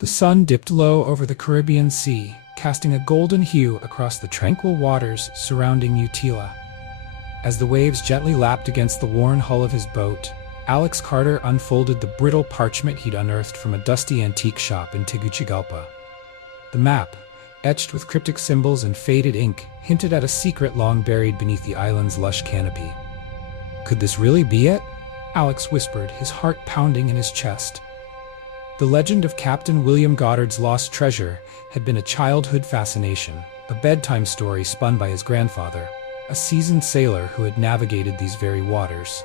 The sun dipped low over the Caribbean Sea, casting a golden hue across the tranquil waters surrounding Utila. As the waves gently lapped against the worn hull of his boat, Alex Carter unfolded the brittle parchment he'd unearthed from a dusty antique shop in Tegucigalpa. The map, etched with cryptic symbols and faded ink, hinted at a secret long buried beneath the island's lush canopy. Could this really be it? Alex whispered, his heart pounding in his chest. The legend of Captain William Goddard's lost treasure had been a childhood fascination, a bedtime story spun by his grandfather, a seasoned sailor who had navigated these very waters.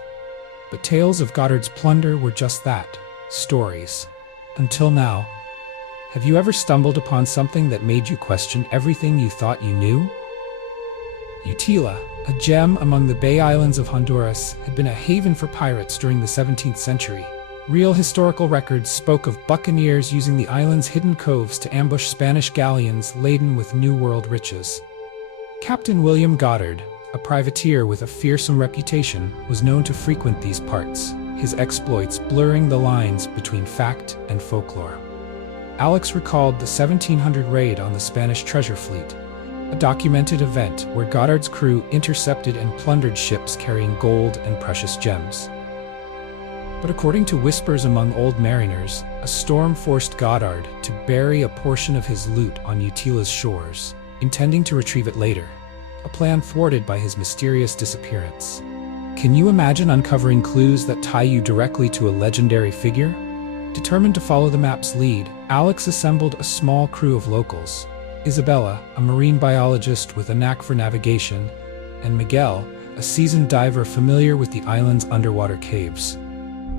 But tales of Goddard's plunder were just that, stories. Until now. Have you ever stumbled upon something that made you question everything you thought you knew? Utila, a gem among the Bay Islands of Honduras, had been a haven for pirates during the 17th century. Real historical records spoke of buccaneers using the island's hidden coves to ambush Spanish galleons laden with New World riches. Captain William Goddard, a privateer with a fearsome reputation, was known to frequent these parts, his exploits blurring the lines between fact and folklore. Alex recalled the 1700 raid on the Spanish treasure fleet, a documented event where Goddard's crew intercepted and plundered ships carrying gold and precious gems. But according to whispers among old mariners, a storm forced Goddard to bury a portion of his loot on Utila's shores, intending to retrieve it later, a plan thwarted by his mysterious disappearance. Can you imagine uncovering clues that tie you directly to a legendary figure? Determined to follow the map's lead, Alex assembled a small crew of locals. Isabella, a marine biologist with a knack for navigation, and Miguel, a seasoned diver familiar with the island's underwater caves.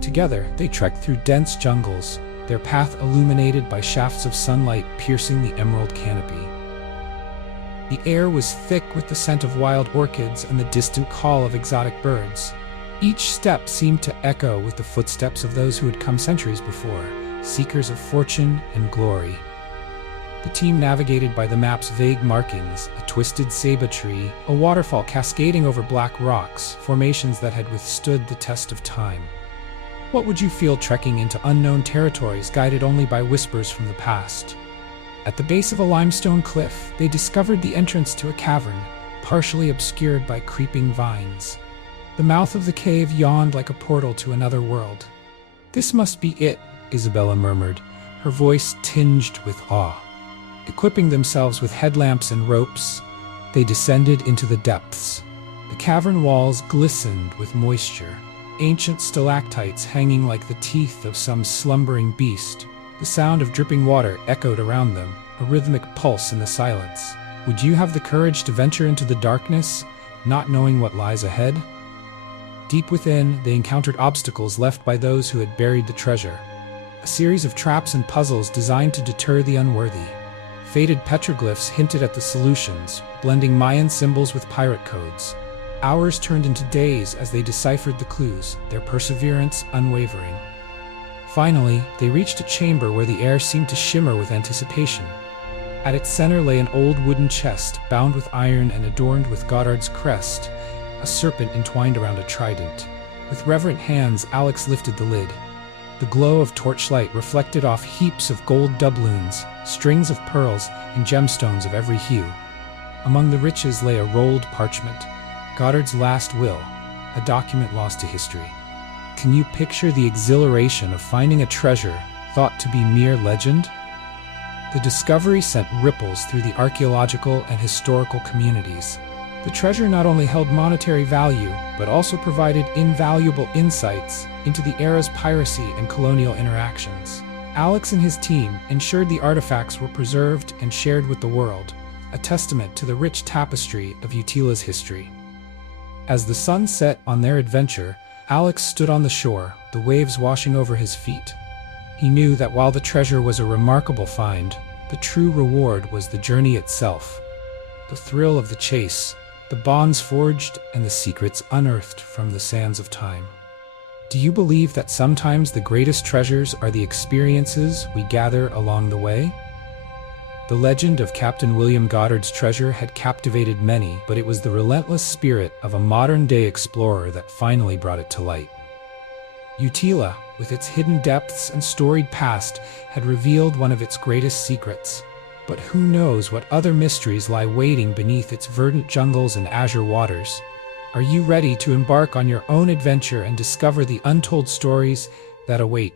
Together, they trekked through dense jungles, their path illuminated by shafts of sunlight piercing the emerald canopy. The air was thick with the scent of wild orchids and the distant call of exotic birds. Each step seemed to echo with the footsteps of those who had come centuries before, seekers of fortune and glory. The team navigated by the map's vague markings, a twisted ceiba tree, a waterfall cascading over black rocks, formations that had withstood the test of time. What would you feel trekking into unknown territories guided only by whispers from the past? At the base of a limestone cliff, they discovered the entrance to a cavern, partially obscured by creeping vines. The mouth of the cave yawned like a portal to another world. "This must be it," Isabella murmured, her voice tinged with awe. Equipping themselves with headlamps and ropes, they descended into the depths. The cavern walls glistened with moisture, ancient stalactites hanging like the teeth of some slumbering beast. The sound of dripping water echoed around them, a rhythmic pulse in the silence. Would you have the courage to venture into the darkness, not knowing what lies ahead? Deep within, they encountered obstacles left by those who had buried the treasure. A series of traps and puzzles designed to deter the unworthy. Faded petroglyphs hinted at the solutions, blending Mayan symbols with pirate codes. Hours turned into days as they deciphered the clues, their perseverance unwavering. Finally, they reached a chamber where the air seemed to shimmer with anticipation. At its center lay an old wooden chest, bound with iron and adorned with Goddard's crest, a serpent entwined around a trident. With reverent hands, Alex lifted the lid. The glow of torchlight reflected off heaps of gold doubloons, strings of pearls, and gemstones of every hue. Among the riches lay a rolled parchment, Goddard's last will, a document lost to history. Can you picture the exhilaration of finding a treasure thought to be mere legend? The discovery sent ripples through the archaeological and historical communities. The treasure not only held monetary value, but also provided invaluable insights into the era's piracy and colonial interactions. Alex and his team ensured the artifacts were preserved and shared with the world, a testament to the rich tapestry of Utila's history. As the sun set on their adventure, Alex stood on the shore, the waves washing over his feet. He knew that while the treasure was a remarkable find, the true reward was the journey itself. The thrill of the chase, the bonds forged, and the secrets unearthed from the sands of time. Do you believe that sometimes the greatest treasures are the experiences we gather along the way? The legend of Captain William Goddard's treasure had captivated many, but it was the relentless spirit of a modern-day explorer that finally brought it to light. Utila, with its hidden depths and storied past, had revealed one of its greatest secrets. But who knows what other mysteries lie waiting beneath its verdant jungles and azure waters? Are you ready to embark on your own adventure and discover the untold stories that await?